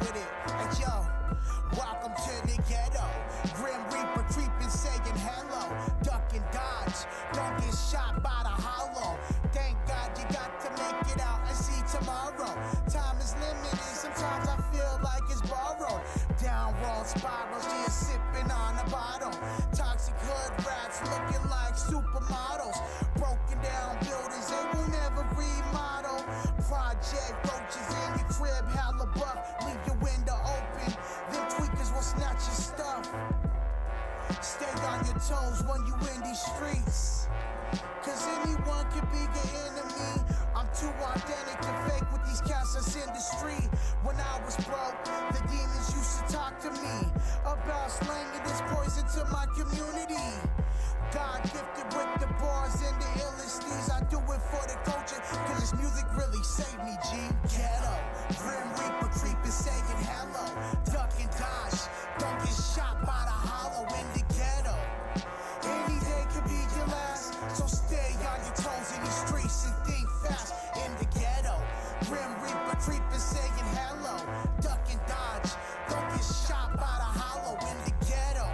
with it. And yo, welcome to the ghetto. Grim Reaper creeping, saying hello. Duck and dodge, don't get shot by the hollow. Thank God you got to make it out and see tomorrow. Time is limited, sometimes I feel like it's borrowed. Downward spirals, just sipping on a bottle. Toxic hood rats looking like supermodels. Broken down buildings, they will never remodel. Project roaches in your crib, hella buff. Leave your window open, them tweakers will snatch your stuff. Stay on your toes when you in these streets, cause anyone can be your enemy. I'm too authentic to fake with these cats that's in the street. When I was broke, the demons used to talk to me about slanging this poison to my community. God gifted with the bars and the illusties. I do it for the culture, cause this music really saved me, G. Ghetto, Grim Reaper creeping, saying hello. Duck and dodge, don't get shot by the hollow in the ghetto. Any day could be your last, so stay on your toes in these streets and think fast. In the ghetto, Grim Reaper creeping, saying hello. Duck and dodge, don't get shot by the hollow in the ghetto.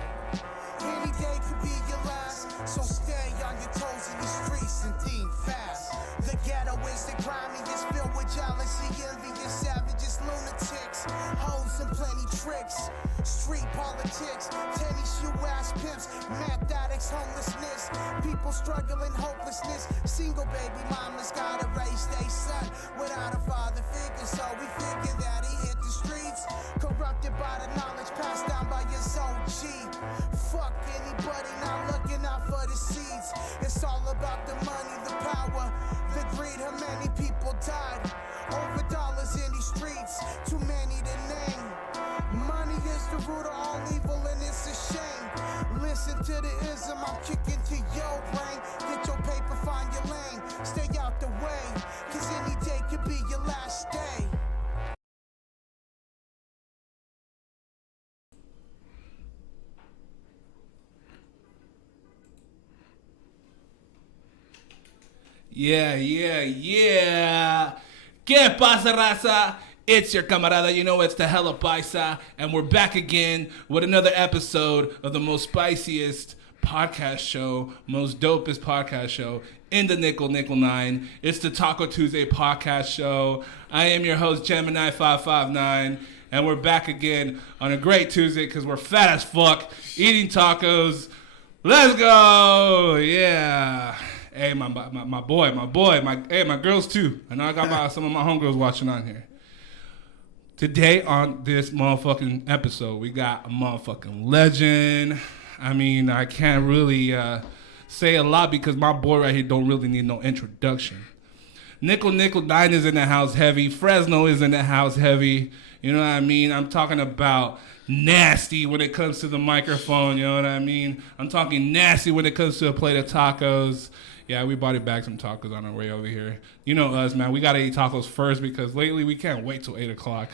Any day could be your last, so stay on your toes in these streets and think fast. The ghetto is the grimiest, filled with jealousy, envy, and savages, lunatics, hoes and plenty tricks. Street politics, tennis shoe ass pimps, meth addicts, homelessness, people struggling hopelessness. Single baby mamas gotta raise their son without a father figure, so we figure that he hit the streets, corrupted by the knowledge passed down by his OG. Fuck anybody not looking out for the seeds. It's all about the money, the power, the greed. How many people died over dollars in these streets? Too many to name. Money is the root of all evil and it's a shame. Listen to the ism I'm kicking to your brain. Get your paper, find your lane. Stay out the way, cause any day could be your last day. Yeah. ¿Qué pasa, raza? It's your camarada, you know it's the hella paisa, and we're back again with another episode of the most spiciest podcast show, most dopest podcast show in the Nickel 9. It's the Taco Tuesday podcast show. I am your host, Gemini559, and we're back again on a great Tuesday because we're fat as fuck, eating tacos. Let's go! Yeah. Hey, my boy, my girls too. I know I got some of my homegirls watching on here. Today on this motherfucking episode, we got a motherfucking legend. I mean, I can't really say a lot because my boy right here don't really need no introduction. Nickel 9 is in the house heavy. Fresno is in the house heavy. You know what I mean? I'm talking about nasty when it comes to the microphone. You know what I mean? I'm talking nasty when it comes to a plate of tacos. Yeah, we bought it back some tacos on our way over here. You know us, man. We got to eat tacos first because lately we can't wait till 8 o'clock.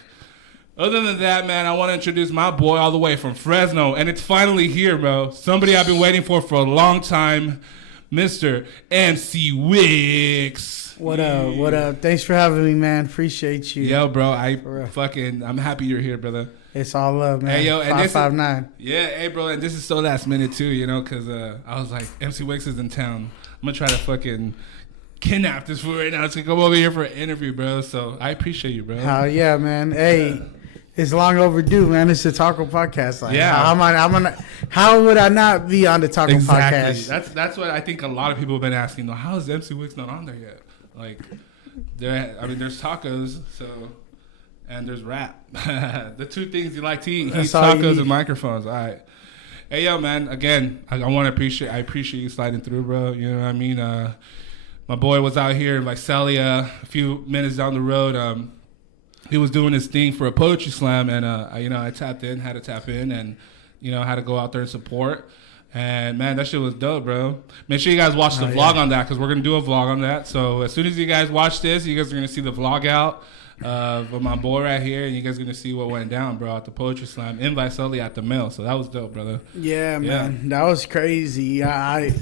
Other than that, man, I want to introduce my boy all the way from Fresno. And it's finally here, bro. Somebody I've been waiting for a long time. Mr. MC Wicks. What up? Thanks for having me, man. Appreciate you. Yo, bro, I'm happy you're here, brother. It's all love, man. Hey, yo, and 559. Yeah, hey, bro, and this is so last minute, too, you know, because I was like, MC Wicks is in town. I'm going to try to fucking kidnap this fool right now to come over here for an interview, bro. So I appreciate you, bro. Hell yeah, man. Hey, it's long overdue, man. It's the Taco Podcast. Like, yeah. How would I not be on the Taco Podcast? That's what I think a lot of people have been asking, though. How is MC Wicks not on there yet? Like, there's tacos, so, and there's rap. The two things you like to eat. He's tacos and microphones. All right. Hey, yo, man, again, I appreciate you sliding through, bro. You know what I mean? My boy was out here in Visalia a few minutes down the road. He was doing his thing for a poetry slam, and, I had to tap in, and, had to go out there and support. And, man, that shit was dope, bro. Make sure you guys watch the vlog on that because we're going to do a vlog on that. So as soon as you guys watch this, you guys are going to see the vlog out. With my boy right here, and you guys are gonna see what went down, bro, at the poetry slam in Visalia at the mill. So that was dope, brother. Yeah, man, that was crazy. I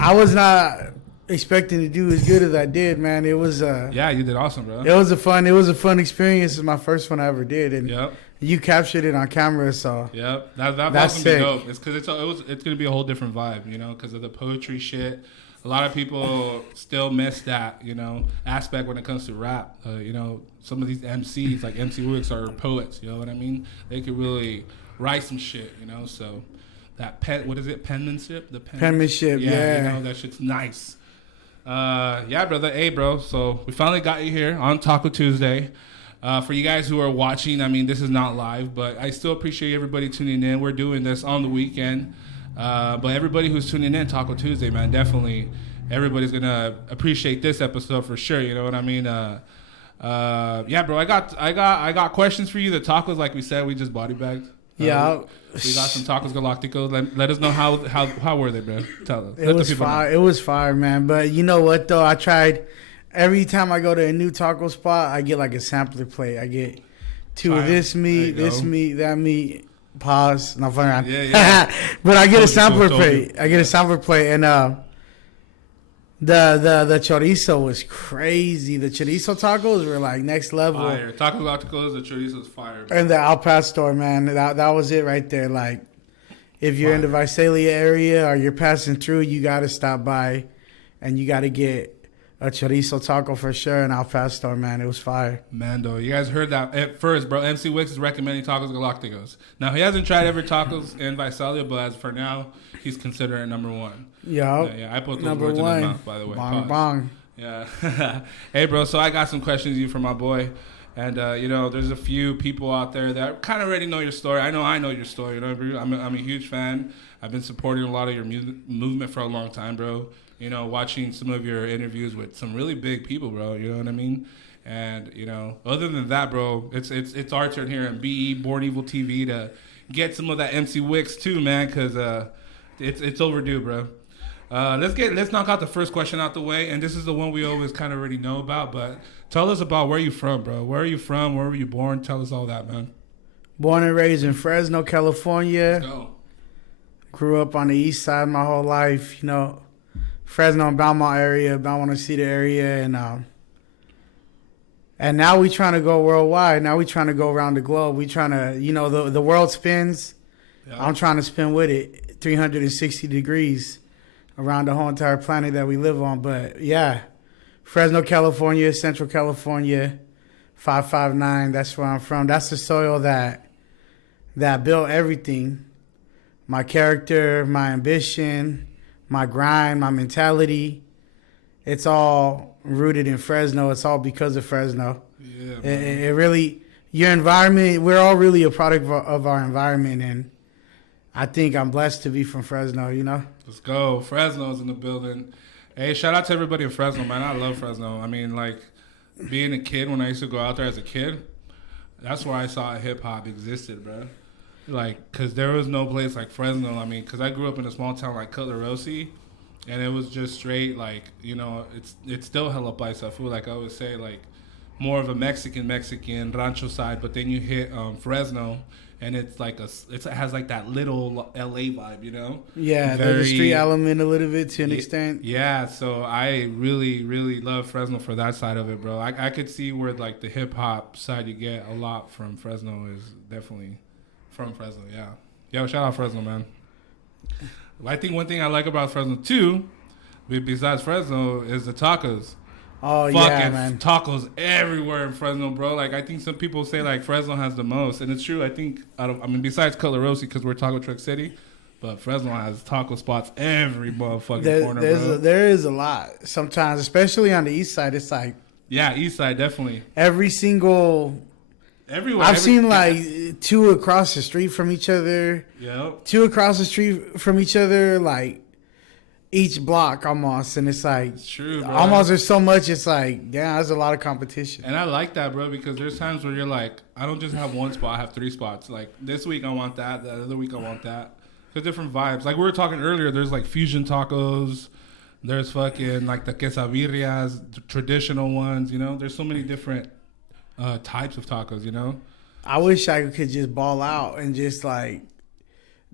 was not expecting to do as good as I did, man. It was Yeah, you did awesome, bro. it was a fun experience. It's my first one I ever did, and Yep. you captured it on camera. So Yep. That's That's gonna sick. be dope. It's because it's gonna be a whole different vibe, you know, because of the poetry shit. A lot of people still miss that, you know, aspect when it comes to rap. You know, some of these MCs like MC Wicks are poets. You know what I mean? They could really write some shit, you know. So that what is it? Penmanship. Penmanship, yeah. You know, that shit's nice. Yeah, brother. Hey, bro. So we finally got you here on Taco Tuesday. For you guys who are watching, I mean, this is not live, but I still appreciate everybody tuning in. We're doing this on the weekend. But everybody who's tuning in, Taco Tuesday, man, definitely everybody's going to appreciate this episode for sure. You know what I mean? Yeah, bro, I got questions for you. The tacos, like we said, we just body bagged. yeah, We got some tacos galacticos. Let us know how were they, bro? Tell us. it was fire. It was fire, man. But you know what though? I tried. Every time I go to a new taco spot, I get like a sampler plate. I get two of this meat, that meat. Pause. No fun around. Yeah. But I get a Told sampler you. plate. I get a sampler plate, and the chorizo was crazy. The chorizo tacos were like next level. Fire. Taco galacticos, the chorizo's fire. Bro. And the Al Pastor, man, that was it right there. Like, if you're in the Fire. Visalia area or you're passing through, you got to stop by, and you got to get a chorizo taco for sure. And Al Pastor, man, it was fire. Mando, you guys heard that at first, bro. MC Wicks is recommending tacos galacticos. Now, he hasn't tried every tacos in Visalia, but as for now, he's considering number one. Yeah, I put those number words one. in his mouth, by the way. Bong, Pause. bong. Yeah. Hey, bro, so I got some questions to you from my boy. And, you know, there's a few people out there that kind of already know your story. I know your story. You know, I'm a huge fan. I've been supporting a lot of your movement for a long time, bro. You know, watching some of your interviews with some really big people, bro. You know what I mean? And, you know, other than that, bro, it's our turn here in BE, Born Evil TV, to get some of that MC Wicks too, man, because it's overdue, bro. Let's knock out the first question out the way, and this is the one we always kind of already know about, but tell us about where you from, bro. Where are you from? Where were you born? Tell us all that, man. Born and raised in Fresno, California. Let's go. Grew up on the east side my whole life, you know. Fresno and Belmont area, Belmont City area, and now we trying to go worldwide. Now we trying to go around the globe. We trying to, you know, the world spins. Yeah. I'm trying to spin with it, 360 degrees around the whole entire planet that we live on. But yeah, Fresno, California, Central California, 559. That's where I'm from. That's the soil that built everything. My character, my ambition, my grind, my mentality, it's all rooted in Fresno. It's all because of Fresno. Yeah, It really, your environment, we're all really a product of our environment. And I think I'm blessed to be from Fresno, you know? Let's go. Fresno's in the building. Hey, shout out to everybody in Fresno, man. I love Fresno. I mean, like, being a kid, when I used to go out there as a kid, that's where I saw hip-hop existed, bro. Like, because there was no place like Fresno. I mean, because I grew up in a small town like Cutler Rossi, and it was just straight, like, you know, it's still hella paisa. I feel like I always say, like, more of a Mexican rancho side, but then you hit Fresno, and it's like it has like that little LA vibe, you know? Yeah, there's a street element a little bit to an extent. Yeah, so I really, really love Fresno for that side of it, bro. I could see where, like, the hip-hop side you get a lot from Fresno is definitely from Fresno, yeah. Yo, shout out Fresno, man. I think one thing I like about Fresno, too, besides Fresno, is the tacos. Oh, Fucking yeah, man. tacos everywhere in Fresno, bro. Like, I think some people say, like, Fresno has the most. And it's true. I think, besides Cutler Rossi, because we're Taco Truck City, but Fresno has taco spots every motherfucking corner, bro. There is a lot. Sometimes, especially on the east side, it's like... Yeah, east side, definitely. Every single... Everywhere. I've seen, like, two across the street from each other. Yep. Two across the street from each other, like... each block almost, and it's like It's true, bro. almost there's so much. It's like, damn, there's a lot of competition. And I like that, bro, because there's times where you're like, I don't just have one spot, I have three spots. Like, this week I want that, the other week I want that. There's different vibes. Like we were talking earlier, there's like fusion tacos, there's fucking like the quesadillas, the traditional ones, you know? There's so many different types of tacos, you know? I wish I could just ball out and just like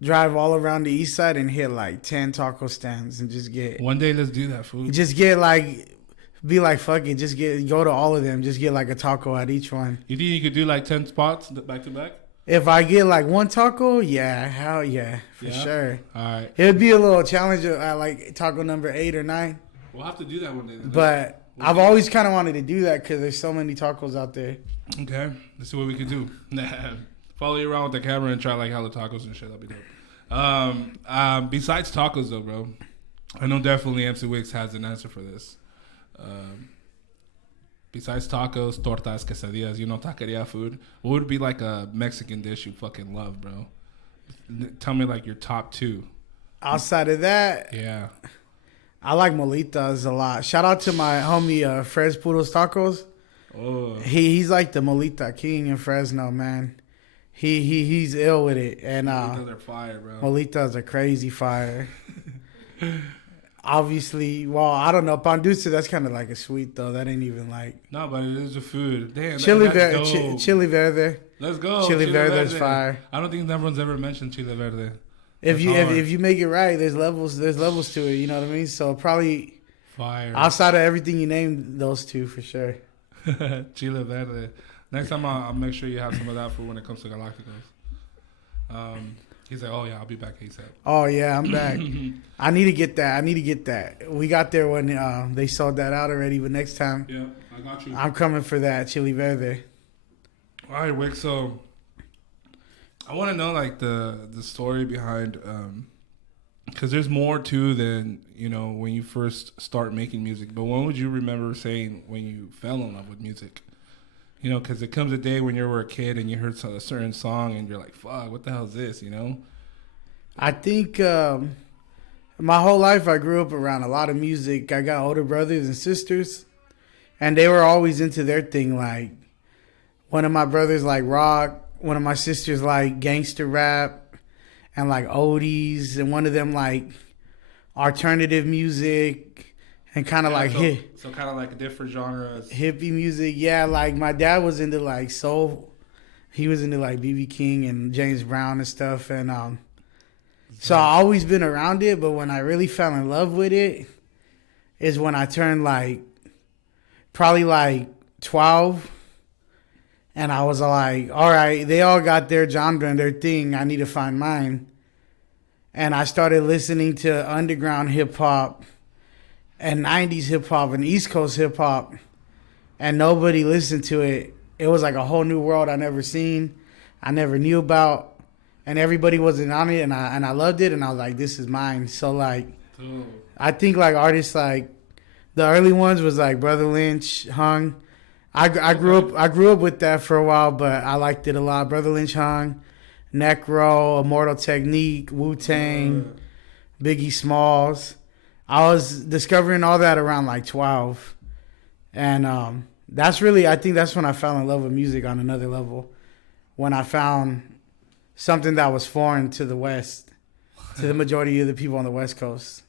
drive all around the east side and hit like 10 taco stands and just get. One day, let's do that, food. Just get like, be like, fuck it. Just go to all of them. Just get like a taco at each one. You think you could do like 10 spots back to back? If I get like one taco, yeah, hell yeah, for sure. All right. It would be a little challenge at like taco number 8 or 9. We'll have to do that one day. But I've always kind of wanted to do that because there's so many tacos out there. Okay. Let's see what we can do. Follow you around with the camera and try like hella tacos and shit. That'd be dope. Besides tacos though, bro, I know definitely MC Wicks has an answer for this. Besides tacos, tortas, quesadillas, taqueria food, what would be like a Mexican dish you fucking love, bro? Tell me like your top 2. Outside of that, yeah, I like molitas a lot. Shout out to my homie Fres Puros Tacos. Oh, he's like the molita king in Fresno, man. He's ill with it, and molitas are fire, bro. Molitas are crazy fire. Obviously, well, I don't know. Pan dulce, that's kind of like a sweet, though. That ain't even like... No, but it is a food. Damn, Chili verde. Let's go. Chili verde's fire. I don't think everyone's ever mentioned chili verde. If you make it right, there's levels to it, you know what I mean? So probably... Fire. Outside of everything you named, those 2 for sure. Chile verde. Next time I'll make sure you have some of that food when it comes to Galacticos. He's like, oh yeah, I'll be back ASAP. Oh yeah, I'm back. I need to get that. We got there when they sold that out already, but next time, yeah, I got you. I'm coming for that chili verde. All right, Wick. So I want to know like the story behind, because there's more too than when you first start making music. But when would you remember saying when you fell in love with music? Because it comes a day when you were a kid and you heard a certain song and you're like, fuck, what the hell is this, I think my whole life I grew up around a lot of music. I got older brothers and sisters, and they were always into their thing. Like, one of my brothers like rock, one of my sisters like gangster rap and like oldies, and one of them like alternative music. And kind of so kind of like different genres. Hippie music, yeah. Like my dad was into like soul. He was into like B.B. King and James Brown and stuff. And so I always been around it. But when I really fell in love with it is when I turned like probably like 12. And I was like, all right, they all got their genre and their thing. I need to find mine. And I started listening to underground hip hop and 90s hip-hop and East Coast hip-hop, and nobody listened to it. It was like a whole new world I never seen, I never knew about, and everybody wasn't on it, and I loved it, and I was like, this is mine. So, like, I think, like, artists, like, the early ones was, like, Brother Lynch, Hung. I grew up with that for a while, but I liked it a lot. Brother Lynch, Hung, Necro, Immortal Technique, Wu-Tang, Biggie Smalls. I was discovering all that around like 12. And I think that's when I fell in love with music on another level. When I found something that was foreign to the West, to the majority of the people on the West Coast.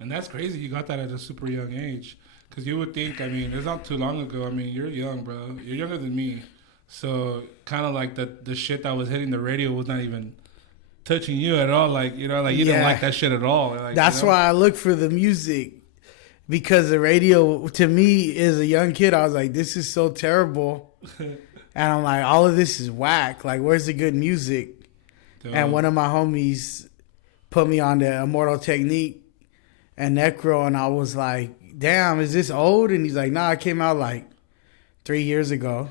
And that's crazy. You got that at a super young age. Because you would think, it's not too long ago. You're young, bro. You're younger than me. So kind of like the shit that was hitting the radio was not even touching you at all, you didn't like that shit at all. That's why I look for the music, because the radio to me as a young kid, I was like, this is so terrible. And I'm like, all of this is whack. Like, where's the good music? Dude. And one of my homies put me on the Immortal Technique and Necro, and I was like, damn, is this old? And he's like, nah, it came out like 3 years ago.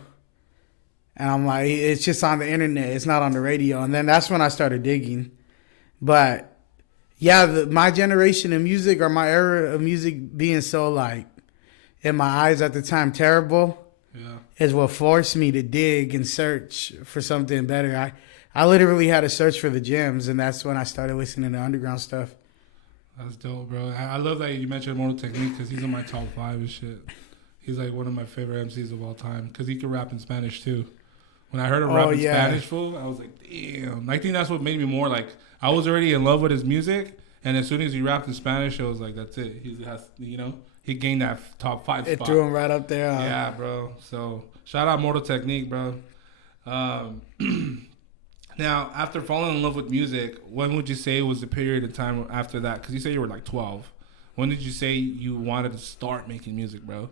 And I'm like, it's just on the internet. It's not on the radio. And then that's when I started digging. But, yeah, my generation of music, or my era of music being so, like, in my eyes at the time, terrible, is what forced me to dig and search for something better. I literally had to search for the gems, and that's when I started listening to underground stuff. That's dope, bro. I love that you mentioned Immortal Technique, because he's in my top 5 and shit. He's, like, one of my favorite MCs of all time, because he can rap in Spanish, too. When I heard him rap in Spanish, fool, I was like, damn. I think that's what made me more like, I was already in love with his music, and as soon as he rapped in Spanish, I was like, that's it. He gained that top 5 spot. It threw him right up there. Yeah, bro. So shout out Mortal Technique, bro. Now, after falling in love with music, when would you say was the period of time after that? Because you say you were like 12. When did you say you wanted to start making music, bro?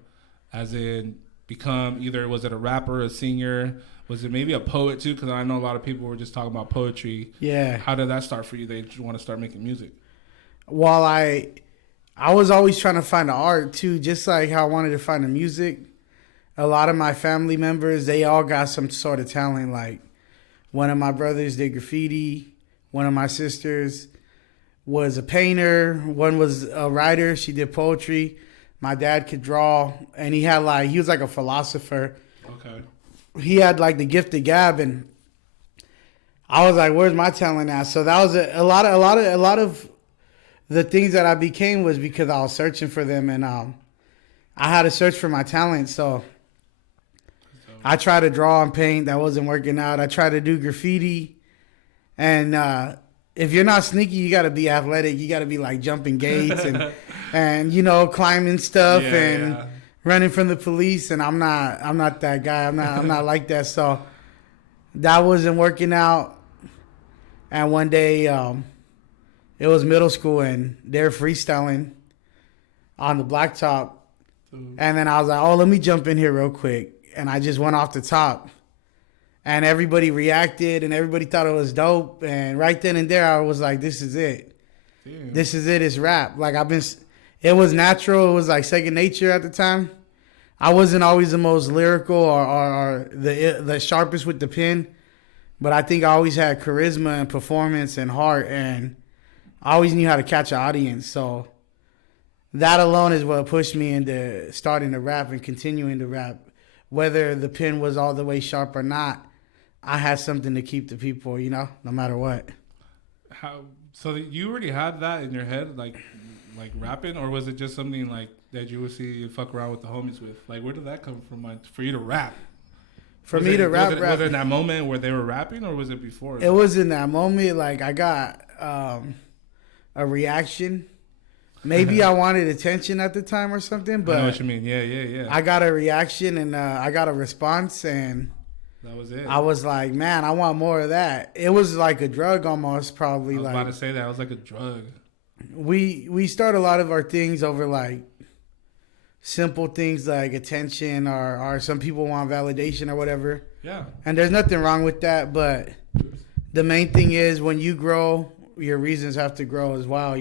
As in, become either, was it a rapper, a singer? Was it maybe a poet too? Because I know a lot of people were just talking about poetry. Yeah. How did that start for you? They want to start making music. Well, I was always trying to find the art too, just like how I wanted to find the music. A lot of my family members, they all got some sort of talent. Like one of my brothers did graffiti. One of my sisters was a painter. One was a writer. She did poetry. My dad could draw, and he was like a philosopher. Okay. He had like the gift of gab, and I was like, "Where's my talent at?" So that was a lot of the things that I became was because I was searching for them, and I had to search for my talent. So I tried to draw and paint. That wasn't working out. I tried to do graffiti, and if you're not sneaky, you got to be athletic. You got to be like jumping gates and climbing stuff and running from the police. And I'm not that guy. I'm not like that. So that wasn't working out. And one day, it was middle school and they're freestyling on the blacktop. And then I was like, oh, let me jump in here real quick. And I just went off the top. And everybody reacted and everybody thought it was dope. And right then and there, I was like, this is it. Damn. This is it. It's rap. Like it was natural. It was like second nature at the time. I wasn't always the most lyrical or the sharpest with the pen. But I think I always had charisma and performance and heart. And I always knew how to catch an audience. So that alone is what pushed me into starting to rap and continuing to rap. Whether the pen was all the way sharp or not, I had something to keep the people, no matter what. So you already had that in your head, like rapping, or was it just something like that you would see you fuck around with the homies with? Like, where did that come from? For you to rap? Was it in that moment where they were rapping, or was it before? It was in that moment. Like, I got a reaction. Maybe I wanted attention at the time or something, but I know what you mean. Yeah. I got a reaction and I got a response, and that was it. I was like, man, I want more of that. It was like a drug almost, probably. I was about to say that. It was like a drug. We start a lot of our things over like simple things like attention or some people want validation or whatever. Yeah. And there's nothing wrong with that, but the main thing is when you grow, your reasons have to grow as well,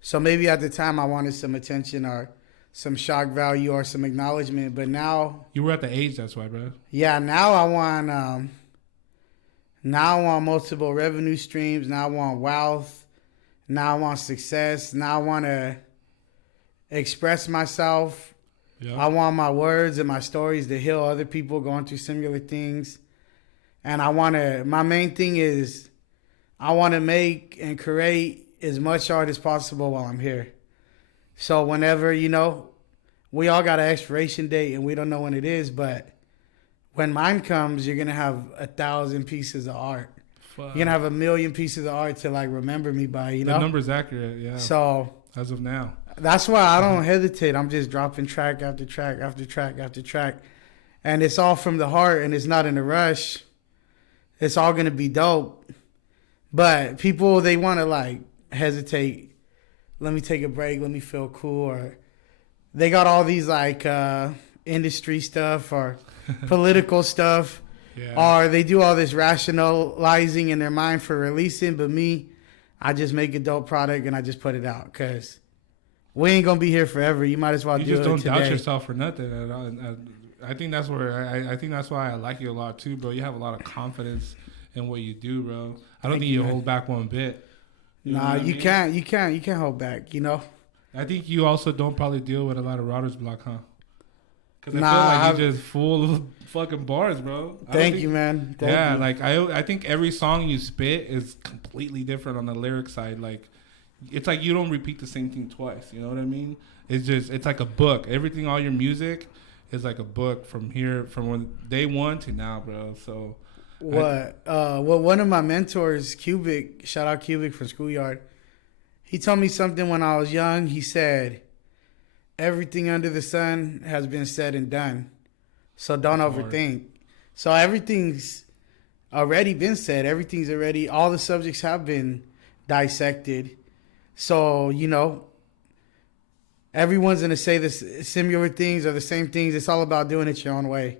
So maybe at the time I wanted some attention or some shock value or some acknowledgement, but now you were at the age, that's why, bro. Yeah, now I want multiple revenue streams. Now I want wealth. Now I want success. Now I want to express myself. Yep. I want my words and my stories to heal other people going through similar things. And my main thing is I want to make and create as much art as possible while I'm here. So whenever, we all got an expiration date and we don't know when it is, but when mine comes, you're going to have 1,000 pieces of art. Fuck. You're going to have 1,000,000 pieces of art to like remember me by, The number's accurate, yeah. So as of now. That's why I don't hesitate. I'm just dropping track after track after track after track. And it's all from the heart and it's not in a rush. It's all going to be dope. But people, they want to like hesitate. Let me take a break. Let me feel cool. Or they got all these like industry stuff or political stuff. Yeah. Or they do all this rationalizing in their mind for releasing. But me, I just make a dope product and I just put it out because we ain't going to be here forever. You might as well do it today. You just don't doubt yourself for nothing. I think that's where I think that's why I like you a lot too, bro. You have a lot of confidence in what you do, bro. I don't think you hold back one bit. Nah, you can't. You can't hold back. I think you also don't probably deal with a lot of writer's block, huh? Because I feel like you're just full of fucking bars, bro. Thank you, man. Thank you. Like I think every song you spit is completely different on the lyric side. Like it's like you don't repeat the same thing twice. You know what I mean? It's like a book. Everything, all your music is like a book from when day one to now, bro. So. One of my mentors, Cubic, shout out Cubic from Schoolyard, he told me something when I was young. He said, everything under the sun has been said and done, so don't overthink. So everything's already been said. Everything's already, all the subjects have been dissected. So, you know, everyone's going to say this similar things or the same things. It's all about doing it your own way.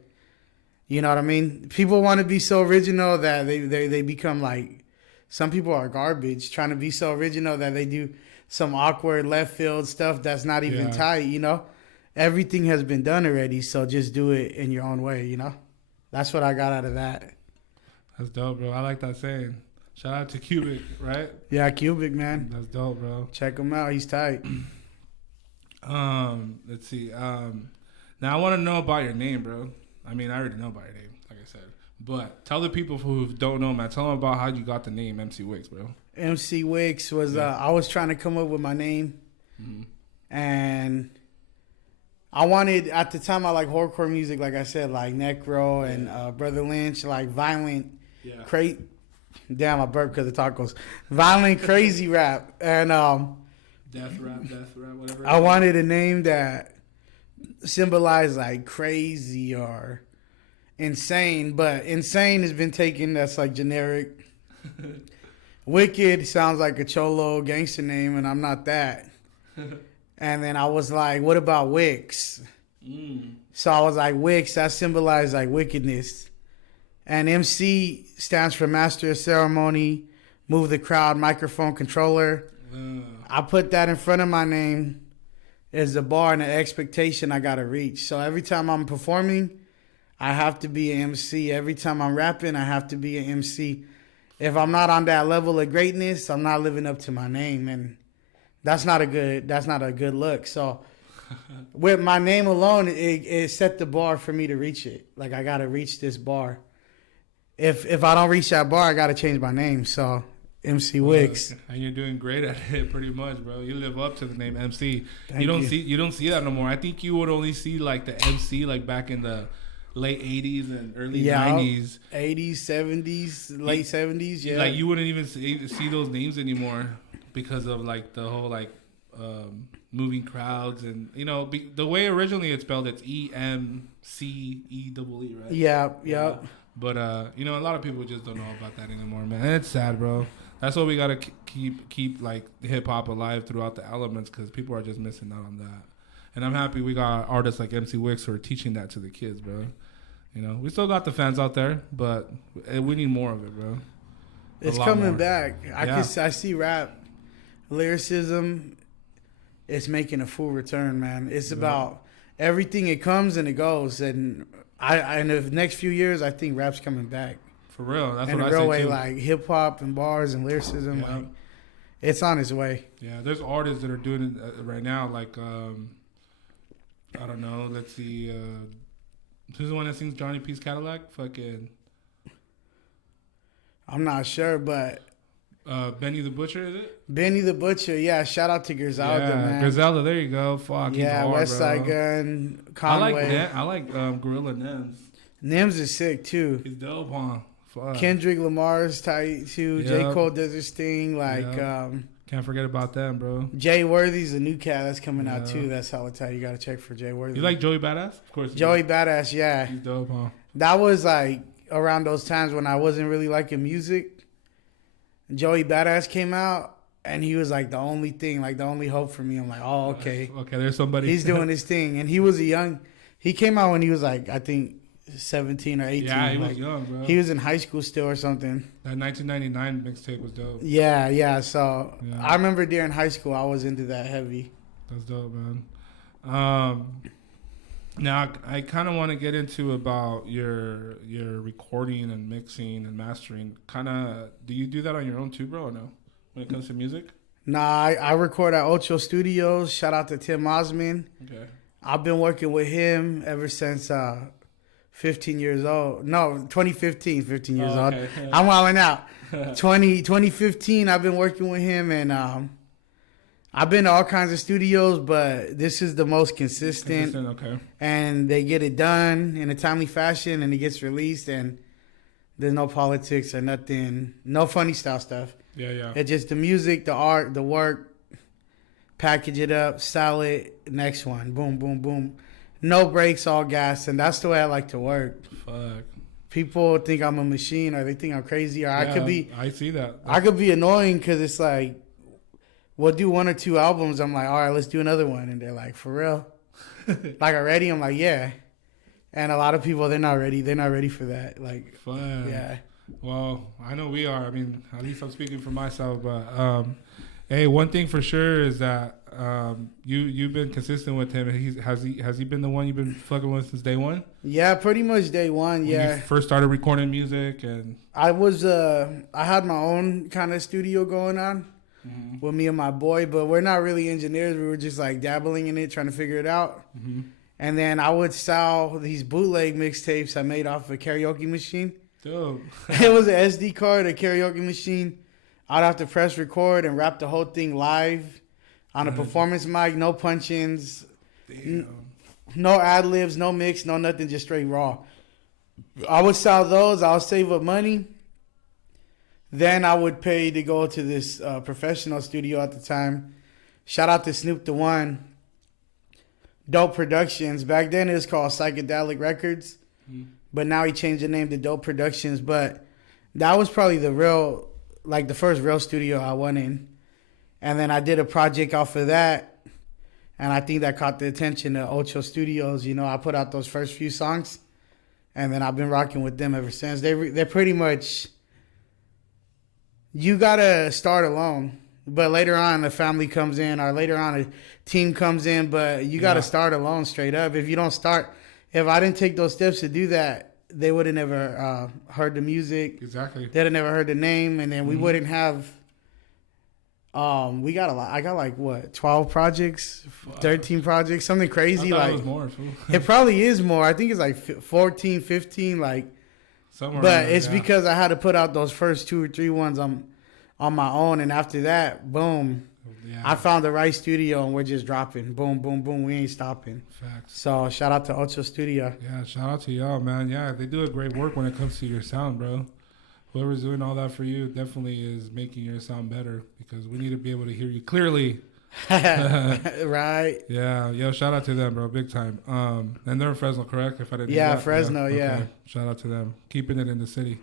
You know what I mean? People want to be so original that they become like, some people are garbage, trying to be so original that they do some awkward left field stuff that's not even tight, you know? Everything has been done already, so just do it in your own way, you know? That's what I got out of that. That's dope, bro. I like that saying. Shout out to Cubic, right? Yeah, Cubic, man. That's dope, bro. Check him out. He's tight. Let's see. Now I want to know about your name, bro. I mean, I already know about your name, like I said. But tell the people who don't know, man. Tell them about how you got the name MC Wicks, bro. MC Wicks was, I was trying to come up with my name. Mm-hmm. And I wanted, at the time, I like horrorcore music, like I said, like Necro and Brother Lynch, like violent, damn, I burped because of tacos. Violent, crazy rap. And death rap, whatever. I wanted a name that symbolized like crazy or insane, but insane has been taken, that's like generic. Wicked sounds like a cholo gangster name, and I'm not that. And then I was like, what about Wicks? So I was like, Wicks, that symbolized like wickedness. And MC stands for Master of Ceremony, Move the Crowd, Microphone Controller. I put that in front of my name as the bar and the expectation I got to reach. So every time I'm performing, I have to be an MC. Every time I'm rapping, I have to be an MC. If I'm not on that level of greatness, I'm not living up to my name, and that's not a good look. So with my name alone, it set the bar for me to reach it. Like, I got to reach this bar. If I don't reach that bar, I got to change my name. So MC Wicks. And you're doing great at it, pretty much, bro. You live up to the name MC. You don't see that no more. I think you would only see like the MC like back in the late 80s and early 90s. 80s, 70s, late 70s, yeah. Like, you wouldn't even see those names anymore because of like the whole like moving crowds, and you know the way originally it's spelled, it's EMCEEE, right? Yeah. But you know, a lot of people just don't know about that anymore, man. And it's sad, bro. That's why we gotta keep like hip hop alive throughout the elements, because people are just missing out on that. And I'm happy we got artists like MC Wicks who are teaching that to the kids, bro. You know, we still got the fans out there, but we need more of it, bro. It's coming back. I see rap lyricism. It's making a full return, man. It's about everything. It comes and it goes, and in the next few years, I think rap's coming back. For real, that's in what a I real say way, too. like hip hop and bars and lyricism, like it's on its way. Yeah, there's artists that are doing it right now. Like I don't know. Let's see. Who's the one that sings Johnny P's Cadillac? Fucking. I'm not sure, but Benny the Butcher, is it? Benny the Butcher, yeah. Shout out to Griselda, man. Griselda, there you go. Fuck, yeah, he's hard, West Side Gun, Conway. I like Gorilla Nems. Nems is sick too. He's dope, huh? Fuck. Kendrick Lamar's tight too. Yep. J. Cole does his thing. Like, can't forget about them, bro. Jay Worthy's a new cat that's coming out too. That's hella tight. You gotta check for Jay Worthy. You like Joey Badass? Of course. Joey Badass, yeah. He's dope, huh? That was like around those times when I wasn't really liking music. Joey Badass came out, and he was like the only thing, like the only hope for me. I'm like, oh, okay. Okay, there's somebody. He's doing his thing. And he was he came out when he was like, I think 17 or 18. Yeah, he like, was young, bro. He was in high school still or something. That 1999 mixtape was dope. Yeah. So I remember during high school, I was into that heavy. That's dope, man. Now, I kind of want to get into about your recording and mixing and mastering. Do you do that on your own too, bro, or no? When it comes to music? Nah, I record at Ocho Studios. Shout out to Tim Osman. Okay. I've been working with him ever since 15 years old. No, 2015, 15 years old. Yeah. I'm wilding out. 2015, I've been working with him, and I've been to all kinds of studios, but this is the most consistent. Okay. And they get it done in a timely fashion, and it gets released, and there's no politics or nothing, no funny style stuff. Yeah. It's just the music, the art, the work, package it up, sell it, next one, boom, boom, boom. No breaks, all gas, and that's the way I like to work. Fuck. people think I'm a machine, or they think I'm crazy, or I could be. I see that. I could be annoying because it's like, we'll do 1 or 2 albums. I'm like, all right, let's do another one, and they're like, for real? Like already? I'm like, yeah. And a lot of people, they're not ready. They're not ready for that. Like, fun. Yeah. Well, I know we are. I mean, at least I'm speaking for myself. But hey, one thing for sure is that you've been consistent with him. Has he been the one you've been fucking with since day one? Yeah, pretty much day one. When yeah. you first started recording music, and I had my own kind of studio going on with me and my boy, but we're not really engineers. We were just like dabbling in it, trying to figure it out. And then I would sell these bootleg mixtapes I made off a karaoke machine. dope. It was an SD card, a karaoke machine. I'd have to press record and rap the whole thing live on a performance mic, no punch-ins, no ad-libs, no mix, no nothing, just straight raw. I would sell those. I'll save up money. Then I would pay to go to this professional studio at the time. Shout out to Snoop the One. Dope Productions. Back then it was called Psychedelic Records. But now he changed the name to Dope Productions. But that was probably the first real studio I went in. And then I did a project off of that. And I think that caught the attention of Ocho Studios. You know, I put out those first few songs. And then I've been rocking with them ever since. They're pretty much... You got to start alone. But later on, a family comes in. Or later on, a team comes in. But you got to start alone straight up. If you don't start... If I didn't take those steps to do that, they would have never heard the music. Exactly. They'd have never heard the name. And then we wouldn't have... we got a lot. I got like what, 12 projects, 13 projects, something crazy. Like it was more. it probably is more. I think it's like 14, 15, like. Somewhere But around, it's because I had to put out those first 2 or 3 ones on my own, and after that, boom, I found the right studio, and we're just dropping, boom, boom, boom. We ain't stopping. Facts. So shout out to Ocho Studio. Yeah, shout out to y'all, man. Yeah, they do a great work when it comes to your sound, bro. Whoever's doing all that for you definitely is making your sound better, because we need to be able to hear you clearly. Right. Yeah, yo, shout out to them, bro, big time. And they're in Fresno, correct? If I didn't. Yeah, Fresno. Yeah. Okay. Shout out to them, keeping it in the city.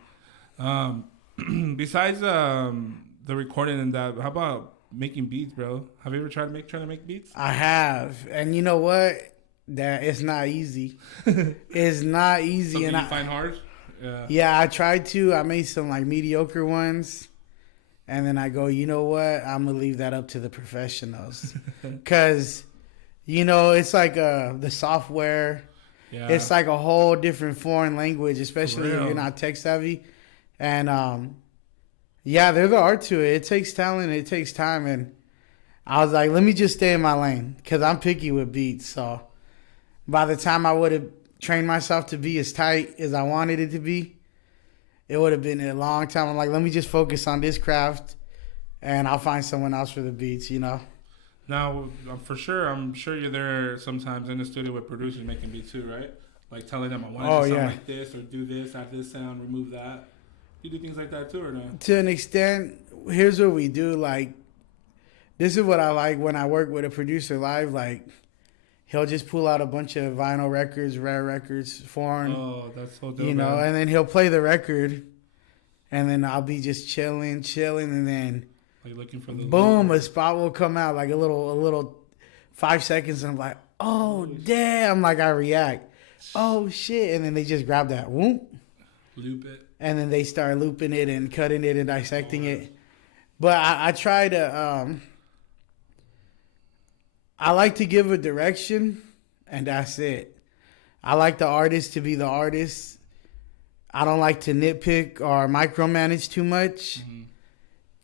Besides the recording and that, how about making beats, bro? Have you ever trying to make beats? I have, and you know what? That it's not easy. It's not easy, Something and you find hard. Yeah, I tried to. I made some like mediocre ones. And then I go, you know what? I'm going to leave that up to the professionals. Because, you know, it's like the software. Yeah. It's like a whole different foreign language, especially if you're not tech savvy. And, yeah, there's the art to it. It takes talent. It takes time. And I was like, let me just stay in my lane, because I'm picky with beats. So by the time I would have trained myself to be as tight as I wanted it to be, it would have been a long time. I'm like, let me just focus on this craft, and I'll find someone else for the beats, you know? Now, I'm sure you're there sometimes in the studio with producers making beats too, right? Like telling them, I want it to sound like this, or do this, add this sound, remove that. You do things like that too, or no? To an extent, here's what we do. Like, this is what I like when I work with a producer live. Like, he'll just pull out a bunch of vinyl records, rare records, foreign. Oh, that's so dope. You know, and then he'll play the record, and then I'll be just chilling, and then like looking for the boom, a spot will come out, like a little 5 seconds, and I'm like, oh damn, like I react, oh shit, and then they just grab that, whoop, loop it, and then they start looping it and cutting it and dissecting it. But I try to. I like to give a direction, and that's it. I like the artist to be the artist. I don't like to nitpick or micromanage too much,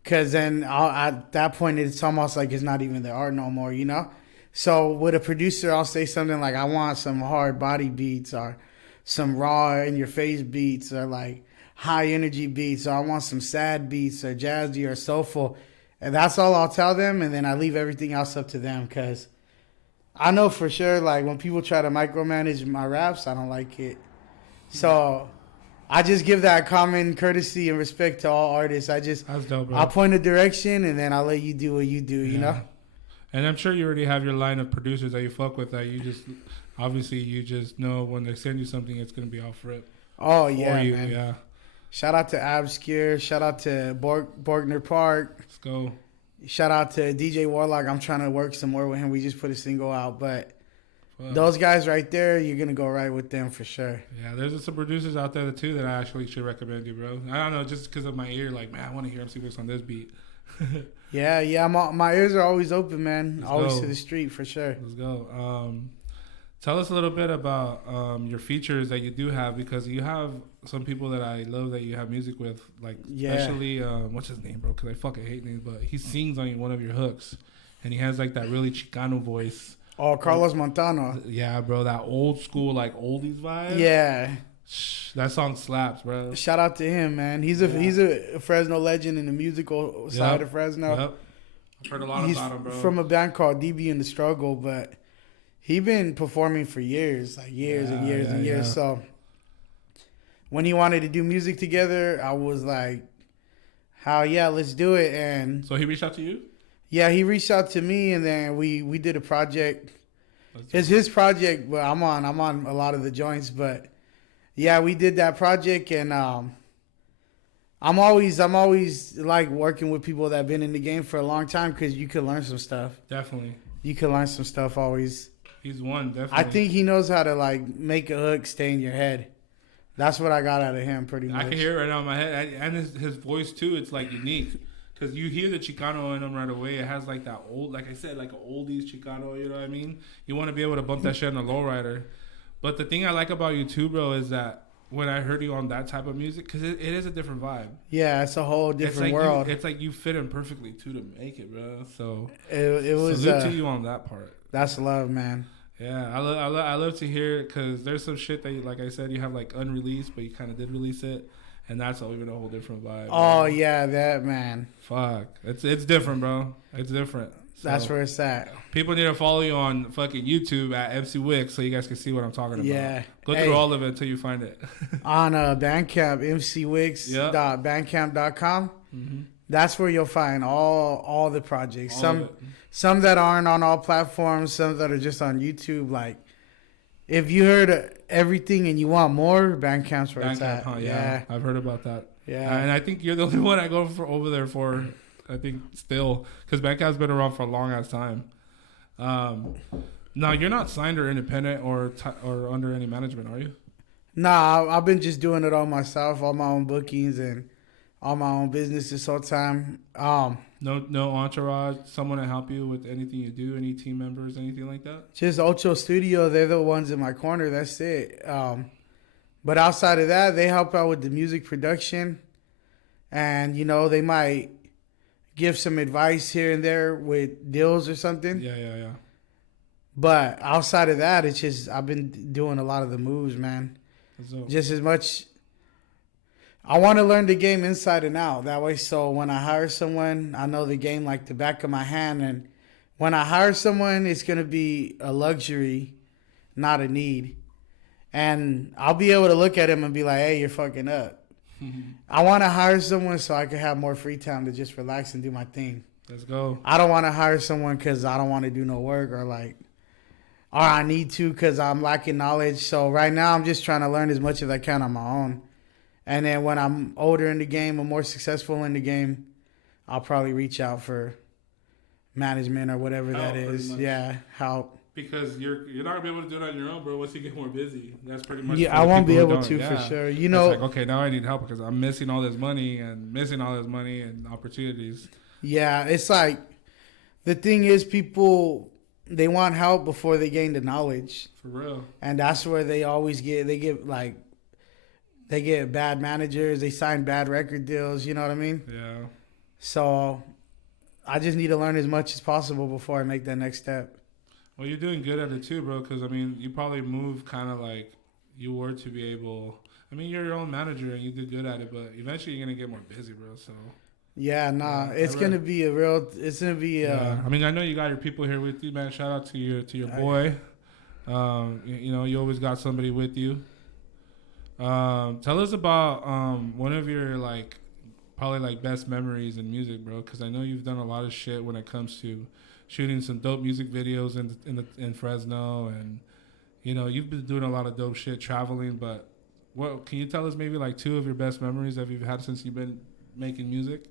because then at that point, it's almost like it's not even the art no more, you know? So with a producer, I'll say something like, I want some hard body beats, or some raw in-your-face beats, or like high-energy beats, or I want some sad beats, or jazzy, or soulful. And that's all I'll tell them, and then I leave everything else up to them, because I know for sure, like, when people try to micromanage my raps, I don't like it. So I just give that common courtesy and respect to all artists. That's dope, bro. I'll point a direction, and then I'll let you do what you do, you know? And I'm sure you already have your line of producers that you fuck with, that you just, obviously, you just know when they send you something, it's going to be off rip. Oh yeah, for you. man. Yeah, Shout out to Obscure. Shout out to Borgner Park. let's go. Shout out to DJ Warlock. I'm trying to work some more with him. We just put a single out, but Fuck. those guys right there, you're gonna go right with them for sure. Yeah, there's some producers out there too that I actually should recommend you, bro. I don't know, just because of my ear, like, man, I want to hear MC Wicks on this beat. Yeah. My ears are always open, man. Let's Always go. to the street for sure. Let's go. Tell us a little bit about your features that you do have, because you have some people that I love that you have music with, like especially what's his name, bro? Because I fucking hate names, but he sings on one of your hooks, and he has like that really Chicano voice. Oh, Carlos Montano. Yeah, bro, that old school like oldies vibe. Yeah. That song slaps, bro. Shout out to him, man. He's a Fresno legend in the musical side of Fresno. Yep. I've heard a lot He's about him, bro. from a band called DB in the Struggle, but he been performing for years, like years and years and years. Yeah. So when he wanted to do music together, I was like, "How? Yeah, let's do it." And So he reached out to you? yeah, he reached out to me, and then we did a project. It's his project, but I'm on a lot of the joints. But yeah, we did that project, and I'm always like working with people that have been in the game for a long time, because you can learn some stuff. Definitely. You can learn some stuff always. He's one, definitely. I think he knows how to like make a hook stay in your head. That's what I got out of him, pretty much. I can hear it right now in my head. And his voice, too, it's like unique. Because you hear the Chicano in him right away. It has like that old, like I said, like an oldies Chicano, you know what I mean? You want to be able to bump that shit in a lowrider. But the thing I like about you, too, bro, is that when I heard you on that type of music, because it is a different vibe. Yeah, it's a whole different world. It's like you fit in perfectly, too, to make it, bro. So It was salute to you on that part. That's love, man. Yeah, I love to hear it, because there's some shit that, like I said, you have like unreleased, but you kind of did release it, and that's even a whole different vibe. Oh man. yeah, that man. Fuck, it's different, bro. It's different. So That's where it's at. people need to follow you on fucking YouTube at MC Wicks, so you guys can see what I'm talking about. Yeah. Go through all of it until you find it. On Bandcamp, mcwicks.bandcamp.com. Mm-hmm. That's where you'll find all the projects. All of it. Some that aren't on all platforms, some that are just on YouTube. Like, if you heard everything and you want more, Bandcamp's where it's at. Huh? Yeah, I've heard about that. Yeah. And I think you're the only one I go for over there for. I think still, because Bandcamp's been around for a long ass time. Now you're not signed or independent or under any management, are you? Nah, I've been just doing it all myself, all my own bookings and all my own business this whole time. No entourage, someone to help you with anything you do, any team members, anything like that? Just Ocho Studio, they're the ones in my corner. That's it. But outside of that, they help out with the music production. And, they might give some advice here and there with deals or something. Yeah. But outside of that, it's just I've been doing a lot of the moves, man. Just as much. I want to learn the game inside and out. That way, so when I hire someone, I know the game like the back of my hand. And when I hire someone, it's going to be a luxury, not a need. And I'll be able to look at him and be like, hey, you're fucking up. I want to hire someone so I can have more free time to just relax and do my thing. Let's go. I don't want to hire someone because I don't want to do no work or I need to because I'm lacking knowledge. So right now I'm just trying to learn as much as I can on my own. And then when I'm older in the game or more successful in the game, I'll probably reach out for management or whatever that is. Yeah, help. Because you're not gonna be able to do it on your own, bro. Once you get more busy, that's pretty much. Yeah, I won't be able to for sure. It's like, okay, now I need help because I'm missing all this money and opportunities. Yeah, it's like the thing is, people they want help before they gain the knowledge. For real. And that's where they always get bad managers. They sign bad record deals. You know what I mean? Yeah. So I just need to learn as much as possible before I make that next step. Well, you're doing good at it too, bro, because, I mean, you probably move kind of like you were to be able... I mean, you're your own manager and you do good at it, but eventually you're going to get more busy, bro, so... Yeah, it's going to be a real... It's going to be... Yeah. I mean, I know you got your people here with you, man. Shout out to your boy. You always got somebody with you. Tell us about one of your, probably, best memories in music, bro, because I know you've done a lot of shit when it comes to... shooting some dope music videos in Fresno, and you've been doing a lot of dope shit traveling. But What can you tell us? Maybe like 2 of your best memories that you've had since you've been making music.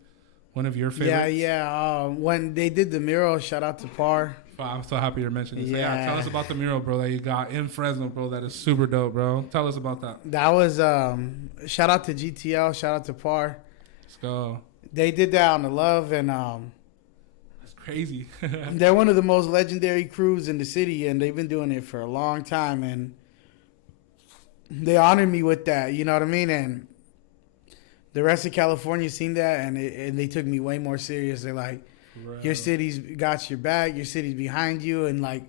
One of your favorites. Yeah. When they did the mural, shout out to Par. Oh, I'm so happy you're mentioning this. Yeah. Tell us about the mural, bro, that you got in Fresno, bro. That is super dope, bro. Tell us about that. That was shout out to GTL, shout out to Par. Let's go. They did that on the Love, and That's crazy. they're one of the most legendary crews in the city, and they've been doing it for a long time, and they honored me with that. You know what I mean? And the rest of California seen that, and they took me way more serious. They're like, your city's got your back, your city's behind you, and like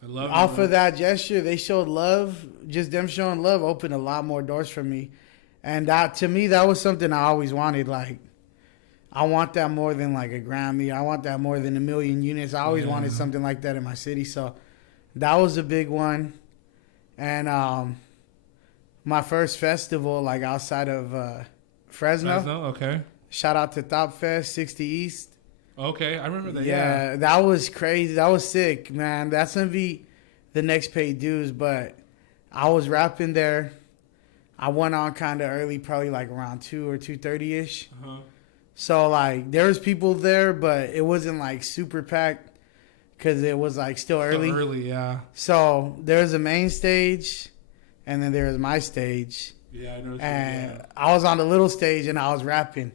I love off of that gesture, they showed love. Just them showing love opened a lot more doors for me, and that to me that was something I always wanted. Like, I want that more than like a Grammy. I want that more than 1 million units. I always wanted something like that in my city, so that was a big one. And my first festival, like outside of Fresno, okay. Shout out to Top Fest 60 East. Okay, I remember that. Yeah, that was crazy. That was sick, man. That's gonna be the next paid dues. But I was rapping there. I went on kind of early, probably like around 2 or 2:30 ish. So like there was people there, but it wasn't like super packed because it was like still early. Still early, yeah. So there's a main stage, and then there's my stage. Yeah, I know. And I was on the little stage and I was rapping.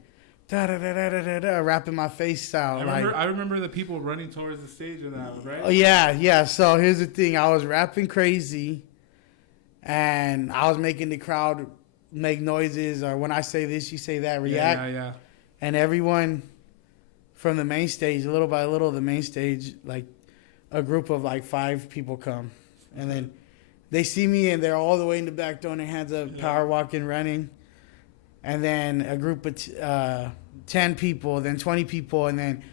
Rapping my face out. I remember the people running towards the stage of that, right? Oh yeah. So here's the thing: I was rapping crazy, and I was making the crowd make noises, or when I say this, you say that, react. Yeah. And everyone from the main stage, little by little, the main stage, like a group of like 5 people come, and then they see me, and they're all the way in the back, throwing their hands up, power walking, running, and then a group of 10 people, then 20 people, and then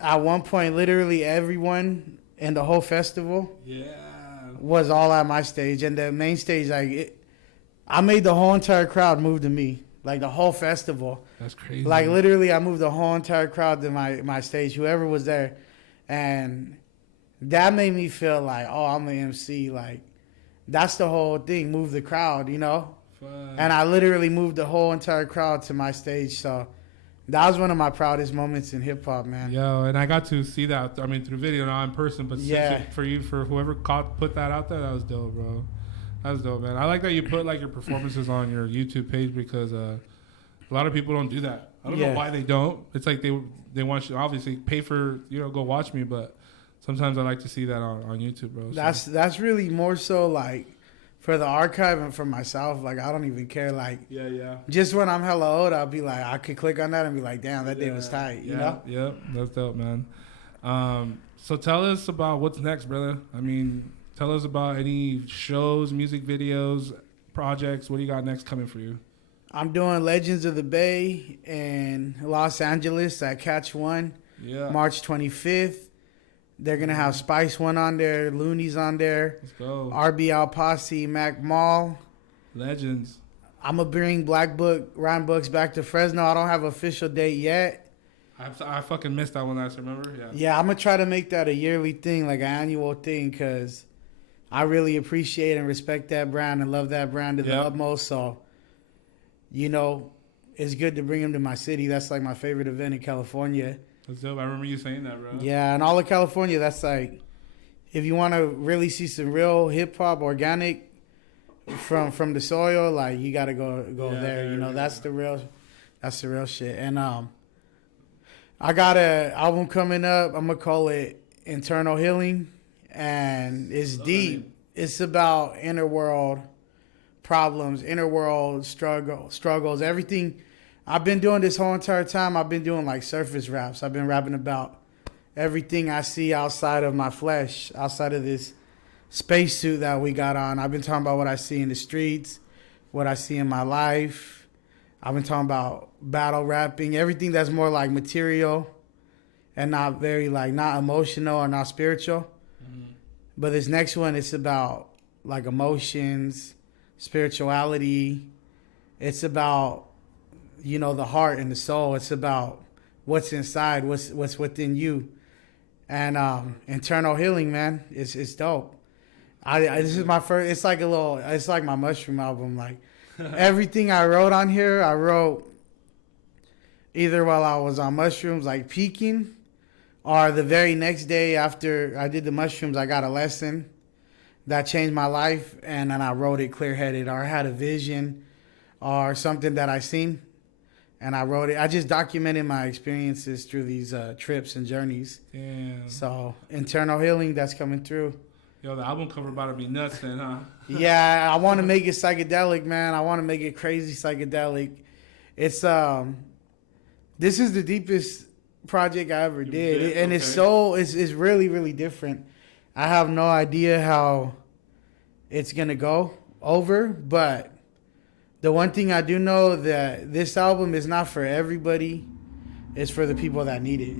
at one point, literally everyone in the whole festival was all at my stage. And the main stage, I made the whole entire crowd move to me, like the whole festival. That's crazy. Like literally, I moved the whole entire crowd to my stage, whoever was there, and that made me feel like, oh, I'm the MC. Like that's the whole thing, move the crowd, you know. Fun. And I literally moved the whole entire crowd to my stage, so that was one of my proudest moments in hip hop, man. Yo, and I got to see that. I mean, through video, not in person, but for whoever put that out there, that was dope, bro. That was dope, man. I like that you put like your performances on your YouTube page because a lot of people don't do that. I don't know why they don't. It's like they want you to obviously pay for go watch me, but sometimes I like to see that on YouTube, bro. So. That's really more so like for the archive and for myself. Like I don't even care. Like just when I'm hella old, I'll be like, I could click on that and be like, damn, that day was tight. You know? Yeah, that's dope, man. So tell us about what's next, brother. I mean, tell us about any shows, music videos, projects. What do you got next coming for you? I'm doing Legends of the Bay in Los Angeles at Catch One, March 25th. They're going to have Spice One on there, Looney's on there. Let's go. RBL Posse, Mac Mall. Legends. I'm going to bring Black Book rhyme books back to Fresno. I don't have an official date yet. I fucking missed that one last, remember? Yeah, I'm going to try to make that a yearly thing, like an annual thing, because I really appreciate and respect that brand and love that brand to the utmost. So, it's good to bring them to my city. That's like my favorite event in California. That's dope. I remember you saying that, bro. Yeah, and all of California, that's like, if you want to really see some real hip-hop, organic, from the soil, like, you got to go there. That's the real shit. And I got an album coming up. I'm going to call it Internal Healing. And it's deep. It's about inner world problems, inner world struggles, everything. I've been doing this whole entire time. I've been doing like surface raps. I've been rapping about everything I see outside of my flesh, outside of this spacesuit that we got on. I've been talking about what I see in the streets, what I see in my life. I've been talking about battle rapping, everything that's more like material and not very like not emotional or not spiritual. Mm-hmm. But this next one, it's about like emotions, spirituality. It's about the heart and the soul. It's about what's inside, what's within you, and internal healing, man. It's dope. This is my first. It's like my mushroom album. Like Everything I wrote on here, I wrote either while I was on mushrooms, like peaking, or the very next day after I did the mushrooms, I got a lesson that changed my life, and then I wrote it clear-headed, or I had a vision or something that I seen, and I wrote it. I just documented my experiences through these trips and journeys. Damn. So internal healing, that's coming through. Yo, the album cover about to be nuts then, huh? Yeah, I want to make it psychedelic, man. I want to make it crazy psychedelic. It's this is the deepest project I ever did, and okay. it's really, really different. I have no idea how it's gonna go over, but the one thing I do know that this album is not for everybody. It's for the people that need it.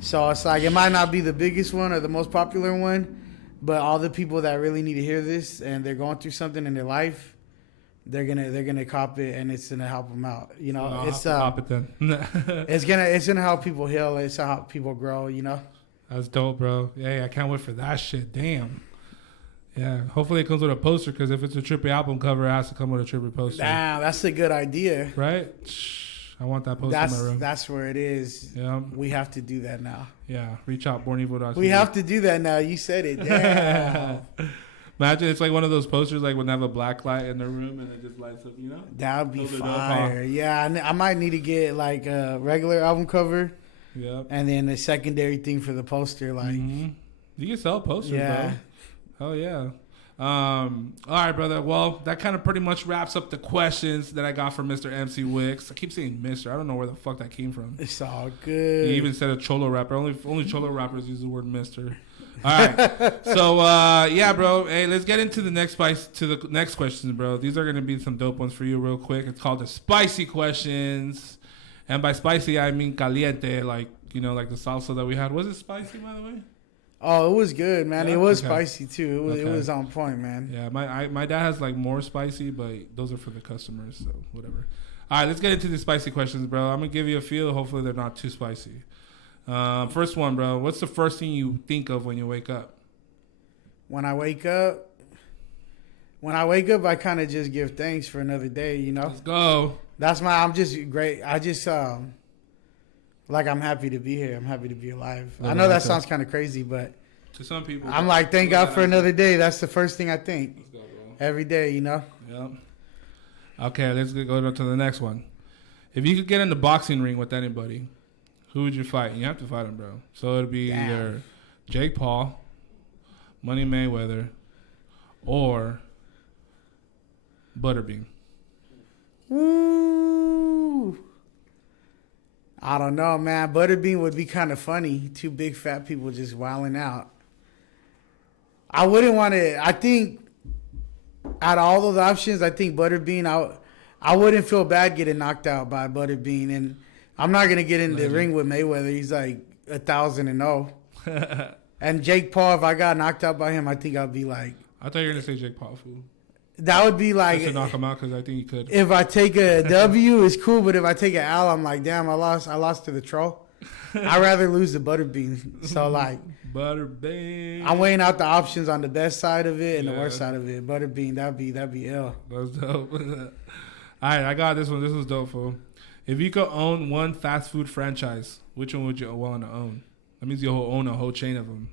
So it's like it might not be the biggest one or the most popular one, but all the people that really need to hear this and they're going through something in their life, they're gonna cop it, and it's gonna help them out. You know, I'll it's have to cop it then. it's gonna help people heal. It's gonna help people grow. You know. That's dope, bro. Yeah, I can't wait for that shit. Damn. Yeah, hopefully it comes with a poster, because if it's a trippy album cover, it has to come with a trippy poster. Damn, that's a good idea. Right? I want that poster in my room. That's where it is. Yeah. We have to do that now. Yeah, reach out, bornevil.com. We have to do that now. You said it. Damn. Imagine it's like one of those posters, like when they have a black light in their room and it just lights up, you know? That would be Those are fire. dope, huh? Yeah, I might need to get like a regular album cover. Yep. And then a secondary thing for the poster, like you can sell posters, yeah. bro. Hell yeah. All right, brother. Well, that kind of pretty much wraps up the questions that I got from Mr. MC Wicks. I keep saying Mr. I don't know where the fuck that came from. It's all good. He even said a cholo rapper. Only cholo rappers use the word Mr. All right. So yeah, bro. Hey, let's get into the next questions, bro. These are gonna be some dope ones for you, real quick. It's called the spicy questions. And by spicy, I mean caliente, like, you know, like the salsa that we had. Was it spicy, by the way? Oh, it was good, man. Yeah? It was Okay. spicy, too. It was on point, man. Yeah, my dad has, like, more spicy, but those are for the customers, so whatever. All right, let's get into the spicy questions, bro. I'm going to give you a feel. Hopefully they're not too spicy. First one, bro. What's the first thing you think of when you wake up? When I wake up, I kind of just give thanks for another day, you know? Let's go. I'm just great. I just, like, I'm happy to be here. I'm happy to be alive. I know that sounds kind of crazy, but to some people, I'm like, thank God for another day. That's the first thing I think. Let's go, bro. Every day, you know? Yep. Okay, let's go to the next one. If you could get in the boxing ring with anybody, who would you fight? You have to fight him, bro. So it'd be either Jake Paul, Money Mayweather, or Butterbean. Woo! I don't know, man. Butterbean would be kind of funny. Two big fat people just wilding out. I wouldn't want to. I think out of all those options, I think Butterbean. I wouldn't feel bad getting knocked out by Butterbean, and I'm not gonna get in the ring with Mayweather. He's like 1,000-0. And Jake Paul, if I got knocked out by him, I think I'd be like. I thought you were gonna say Jake Paul, fool. That would be like just to knock him out, because I think you could. If I take a W, it's cool, but if I take an L, I'm like, damn, I lost to the troll. I'd rather lose to Butterbean. So like, Butterbean. I'm weighing out the options on the best side of it and the worst side of it. Butterbean, that'd be ill. That's dope. All right, I got this one. This was dope, fool. If you could own one fast food franchise, which one would you want to own? That means you'll own a whole chain of them.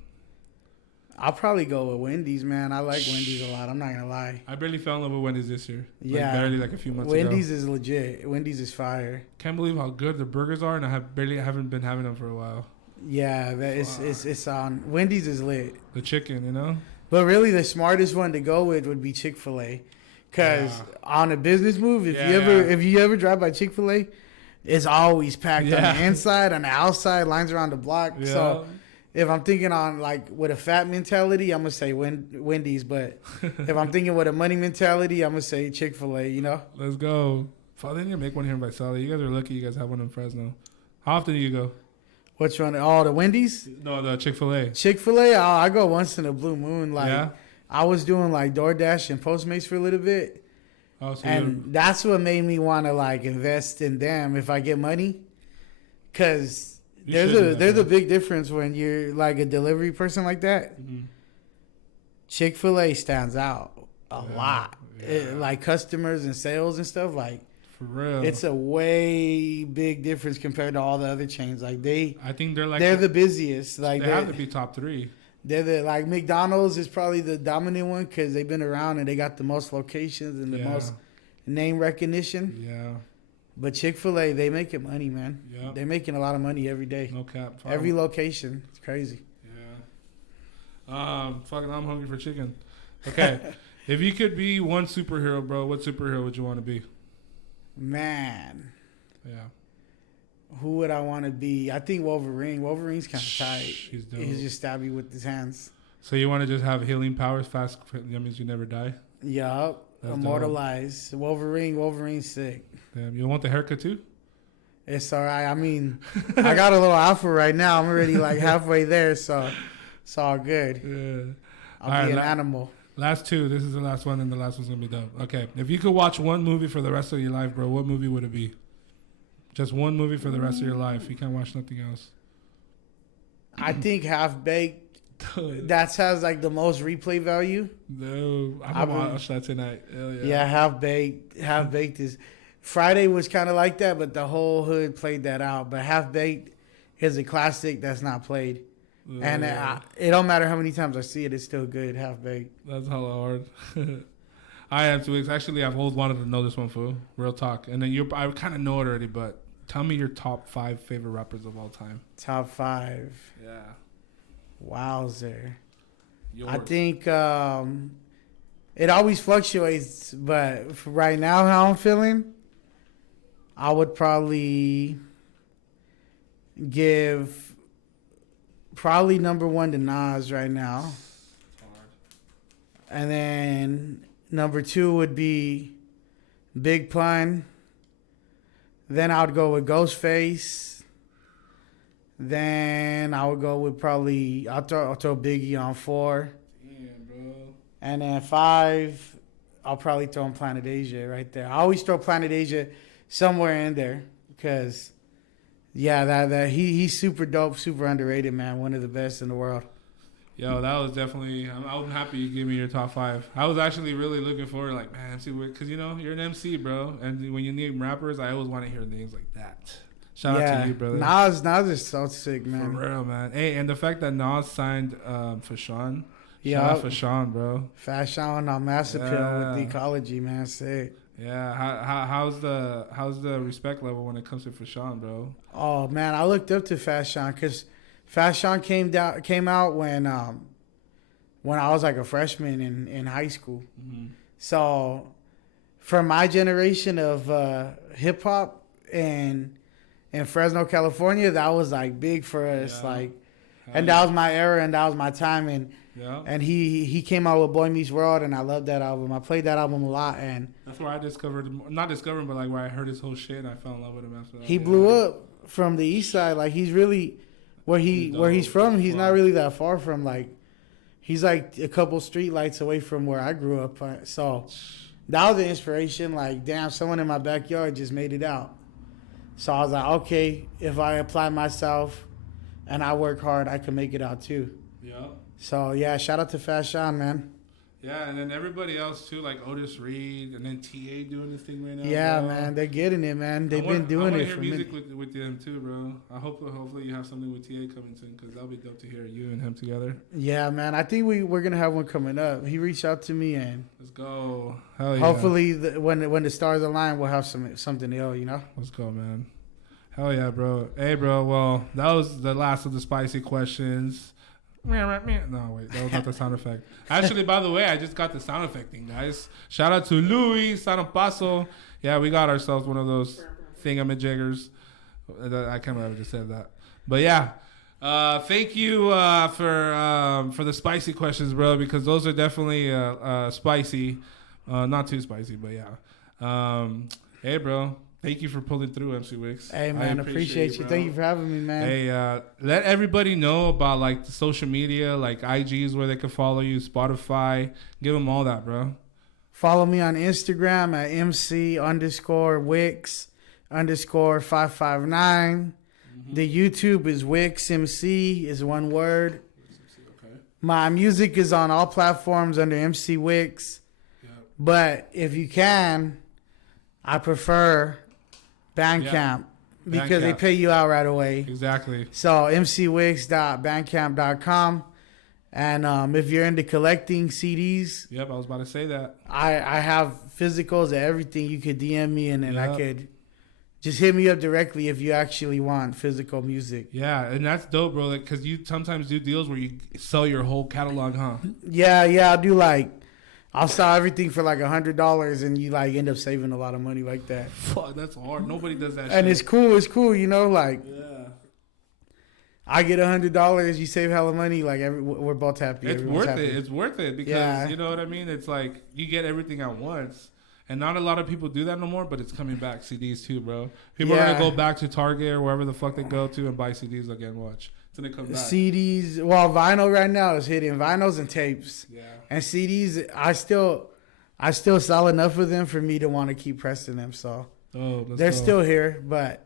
I'll probably go with Wendy's, man. I like Wendy's a lot. I'm not gonna lie. I barely fell in love with Wendy's this year. Yeah, barely, like a few months ago. Wendy's is legit. Wendy's is fire. Can't believe how good the burgers are, and I haven't been having them for a while. Yeah, it's on. Wendy's is lit. The chicken, you know. But really, the smartest one to go with would be Chick-fil-A, because on a business move, if you ever drive by Chick-fil-A, it's always packed on the inside, on the outside, lines around the block. Yeah. So if I'm thinking on like with a fat mentality, I'm gonna say Wendy's. But if I'm thinking with a money mentality, I'm gonna say Chick-fil-A. You know. Let's go. Father, didn't make one here in Visalia. You guys are lucky. You guys have one in Fresno. How often do you go? Which one? Oh, the Wendy's? No, the Chick-fil-A. Chick-fil-A. I go once in a blue moon. Like I was doing like DoorDash and Postmates for a little bit. Oh, so and that's what made me want to like invest in them if I get money, because there's a big difference when you're like a delivery person like that. Mm-hmm. Chick-fil-A stands out. a lot. Like customers and sales and stuff. Like For real. it's a way big difference compared to all the other chains. Like I think they're the busiest. Like they have to be top 3. They're like McDonald's is probably the dominant one because they've been around and they got the most locations and the most name recognition. Yeah. But Chick-fil-A, they making money, man. Yeah. They're making a lot of money every day. No cap. Every location. It's crazy. Yeah. Fucking, I'm hungry for chicken. Okay. If you could be one superhero, bro, what superhero would you want to be? Man. Yeah. Who would I want to be? I think Wolverine. Wolverine's kind of tight. He's dope. He's just stab you with his hands. So you want to just have healing powers fast? That means you never die? Yup. Immortalized. Wolverine's sick. Damn, you want the haircut too? It's all right. I mean, I got a little alpha right now. I'm already like halfway there, so it's all good. Yeah. I'll be an animal. Last 2. This is the last one, and the last one's going to be dope. Okay. If you could watch one movie for the rest of your life, bro, what movie would it be? Just one movie for the rest of your life. You can't watch nothing else. I think Half Baked. That has like the most replay value. No, I'm gonna watch that tonight. Hell yeah. Yeah, Half Baked is. Friday was kind of like that, but the whole hood played that out. But Half Baked is a classic that's not played, and it don't matter how many times I see it, it's still good. Half Baked. That's hella hard. I have 2 weeks. Actually, I've always wanted to know this one, fool. Real talk. And then I kind of know it already, but tell me your top 5 favorite rappers of all time. Top 5. Yeah. Wowzer. Yours. I think it always fluctuates, but for right now, how I'm feeling, I would probably give number 1 to Nas right now. And then number 2 would be Big Pun. Then I would go with Ghostface. Then I would go with probably I'll throw Biggie on 4. Damn, bro. And then 5, I'll probably throw in Planet Asia right there. I always throw Planet Asia somewhere in there because that he's super dope, super underrated, man. One of the best in the world. Yo, that was definitely. I'm happy you gave me your top 5. I was actually really looking forward, like, man, MC, because you know you're an MC, bro, and when you name rappers, I always want to hear names like that. Shout out to you, brother. Nas is so sick, man. For real, man. Hey, and the fact that Nas signed Fashawn. Yeah, shout out Fashawn, bro. Fashawn on Mass Appeal with the Ecology, man. Sick. Yeah, how's the respect level when it comes to Fashawn, bro? Oh man, I looked up to Fashawn because Fashawn came out when I was like a freshman in high school. Mm-hmm. So for my generation of hip hop and in Fresno, California, that was like big for us. And that was my era and that was my time. And he came out with Boy Meets World, and I loved that album. I played that album a lot, and that's where I not discovered, but like where I heard his whole shit, and I fell in love with him after that. He blew up from the East Side. Like he's really where he's from. He's not really that far from he's like a couple street lights away from where I grew up. So that was the inspiration. Like, damn, someone in my backyard just made it out. So I was like, okay, if I apply myself and I work hard, I can make it out too. Yeah. So yeah, shout out to Fashawn, man. Yeah, and then everybody else too, like Otis Reed, and then TA doing this thing right now. Yeah, bro. Man, they're getting it, man. They've been doing it for I want to hear music with them too, bro. Hopefully you have something with TA coming soon, because that'll be dope to hear you and him together. Yeah, man. I think we're gonna have one coming up. He reached out to me, and let's go. Hell yeah. Hopefully, when the stars align, we'll have something else, you know. Let's go, man. Hell yeah, bro. Hey, bro. Well, that was the last of the spicy questions. No, wait, that was not the sound effect. Actually, by the way, I just got the sound effect thing, guys. Shout out to Louis San Paso. Yeah, we got ourselves one of those thingamajiggers. I can't remember just said that, but yeah. Thank you for the spicy questions, bro, because those are definitely spicy. Not too spicy, but yeah. Hey, bro. Thank you for pulling through, MC Wicks. Hey, man, appreciate you. Thank you for having me, man. Hey, let everybody know about, like, the social media, like IGs where they can follow you, Spotify. Give them all that, bro. Follow me on Instagram at MC_Wicks_559. Mm-hmm. The YouTube is Wicks MC, is one word. Okay. My music is on all platforms under MC Wicks. But if you can, I prefer Bandcamp because they Bandcamp. pay you out right away. Exactly. So mcwix.bandcamp.com. And if you're into collecting CDs, Yep, I was about to say that. I have physicals and everything. You could DM me and then I Yep. could just hit me up directly if you actually want physical music. Yeah, and that's dope, bro. Like, cause you sometimes do deals where you sell your whole catalog, huh? Yeah, I'll do I'll sell everything for like $100 and you like end up saving a lot of money like that. Fuck, that's hard. Nobody does that shit. And it's cool, you know, like I get $100, you save hella money, like we're both happy. It's Everyone's worth happy. it. It's worth it because you know what I mean? It's like you get everything at once. And not a lot of people do that no more, but it's coming back. CDs too, bro. People are gonna go back to Target or wherever the fuck they go to and buy CDs again. Watch. It's gonna come back. CDs, well, vinyl right now is hitting vinyls and tapes. Yeah. And CDs, I still sell enough of them for me to want to keep pressing them. So they're still here, but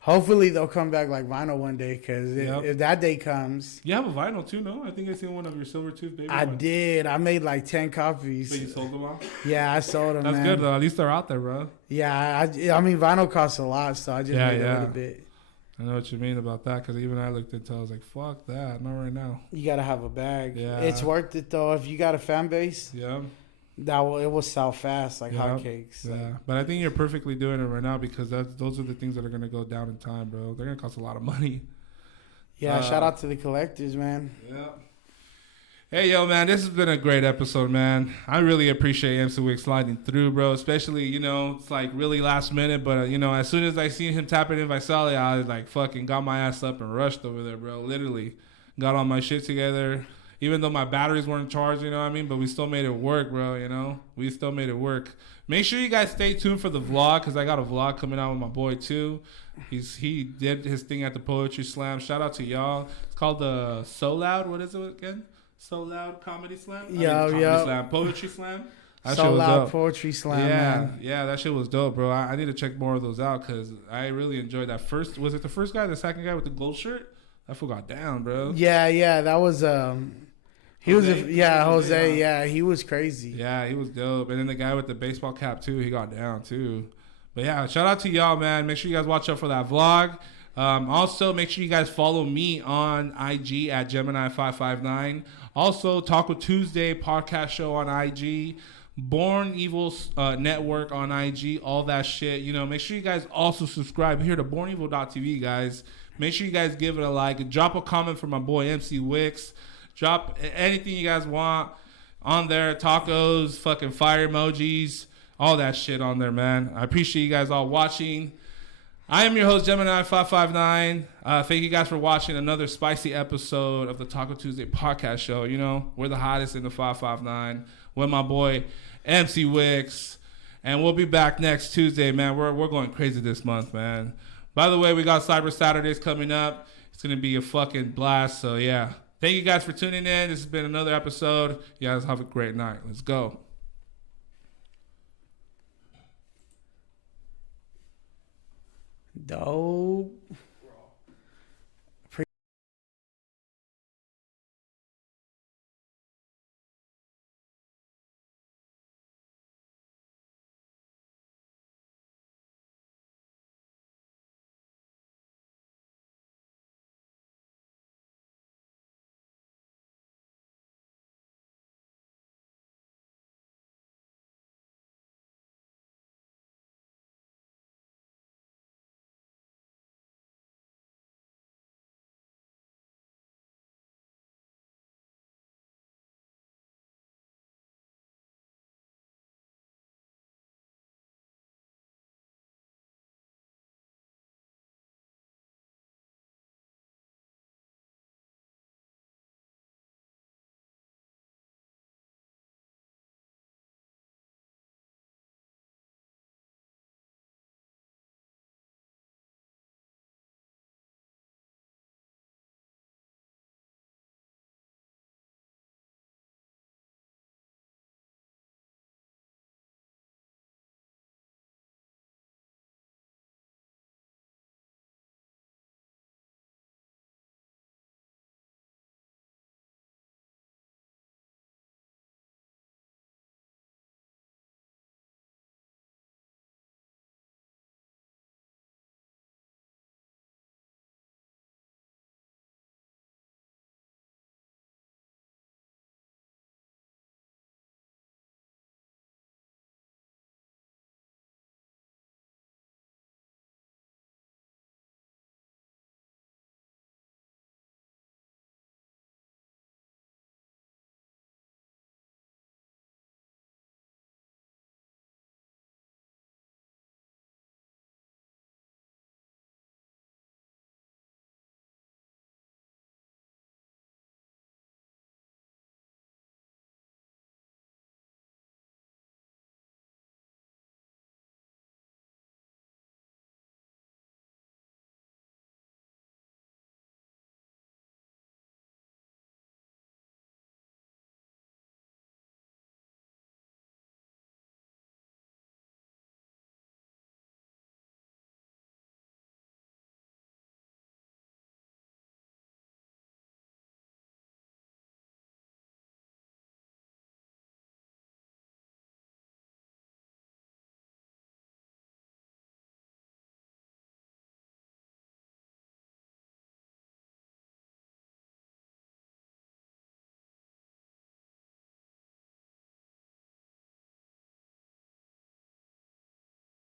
hopefully they'll come back like vinyl one day. Because if that day comes, you have a vinyl too, no? I think I seen one of your Silver Tooth Baby. I did. I made like 10 copies. But you sold them all? Yeah, I sold them. That's good though. At least they're out there, bro. Yeah, I mean vinyl costs a lot, so I just made a little bit. I know what you mean about that because even I looked into it, I was like, fuck that, not right now. You gotta have a bag. Yeah, it's worth it though. If you got a fan base, yeah, it will sell fast like hotcakes. Yeah, but I think you're perfectly doing it right now because those are the things that are gonna go down in time, bro. They're gonna cost a lot of money. Yeah, shout out to the collectors, man. Yeah. Hey, yo, man, this has been a great episode, man. I really appreciate MC Wick sliding through, bro. Especially, you know, it's like really last minute. But, you know, as soon as I seen him tapping in Visalia, I was like fucking got my ass up and rushed over there, bro. Literally. Got all my shit together. Even though my batteries weren't charged, you know what I mean? But we still made it work, bro, you know? We still made it work. Make sure you guys stay tuned for the vlog because I got a vlog coming out with my boy, too. He did his thing at the Poetry Slam. Shout out to y'all. It's called the So Loud. What is it again? So Loud Comedy Slam? Slam. Poetry Slam? That So shit was Loud dope. Poetry Slam, Yeah, man. yeah, that shit was dope, bro. I need to check more of those out because I really enjoyed that first. Was it the first guy, the second guy with the gold shirt? That fool got down, bro. Yeah, that was he Jose? was Jose. Yeah, he was crazy. Yeah, he was dope. And then the guy with the baseball cap too, he got down too. But yeah, shout out to y'all, man. Make sure you guys watch out for that vlog. Also, make sure you guys follow me on IG at Gemini559. Also, Talko Tuesday podcast show on IG. Born Evil Network on IG. All that shit. You know, make sure you guys also subscribe here to BornEvil.tv, guys. Make sure you guys give it a like. Drop a comment for my boy MC Wicks. Drop anything you guys want on there. Tacos, fucking fire emojis. All that shit on there, man. I appreciate you guys all watching. I am your host, Gemini559. Thank you guys for watching another spicy episode of the Talko Tuesday podcast show. You know, we're the hottest in the 559 with my boy, MC Wicks. And we'll be back next Tuesday, man. We're going crazy this month, man. By the way, we got Cyber Saturdays coming up. It's going to be a fucking blast. So, yeah. Thank you guys for tuning in. This has been another episode. You guys have a great night. Let's go. Dope.